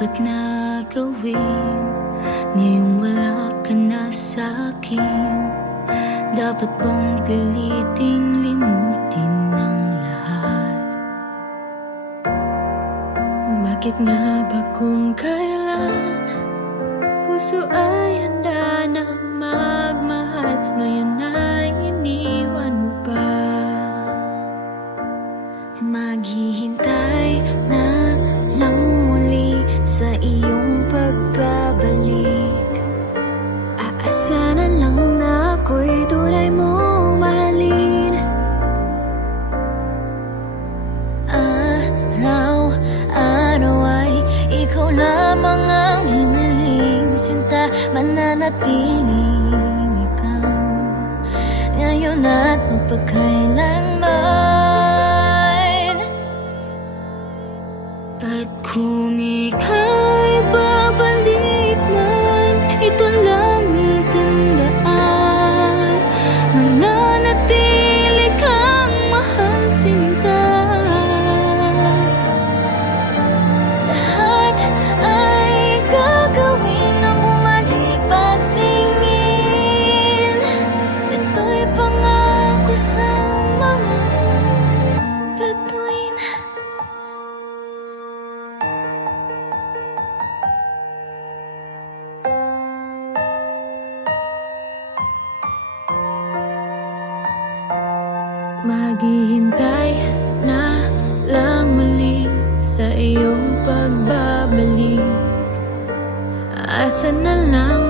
dapat na gawin ngayong wala ka na sa'kin? Dapat bang piliting limutin ang lahat? Bakit nga ba kung kailan puso ay handa na magmahal, ngayon ay iniwan mo pa? Maghihintay na lang muli sa iyong pagbabalik. Aasa na lang na ako'y tunay mong mahalin. Araw-araw ay ikaw lamang ang hiniling sinta. Mananatiling ikaw ngayon at magpakailanman. At kung ika'y babalik man, ito lang ang tandaan, mananatili kang mahal sinta. Lahat ay gagawin na bumalik pagtingin. Ito'y pangako sa mga bituin. Maghihintay na lang muli sa iyong pagbabalik. Asa na lang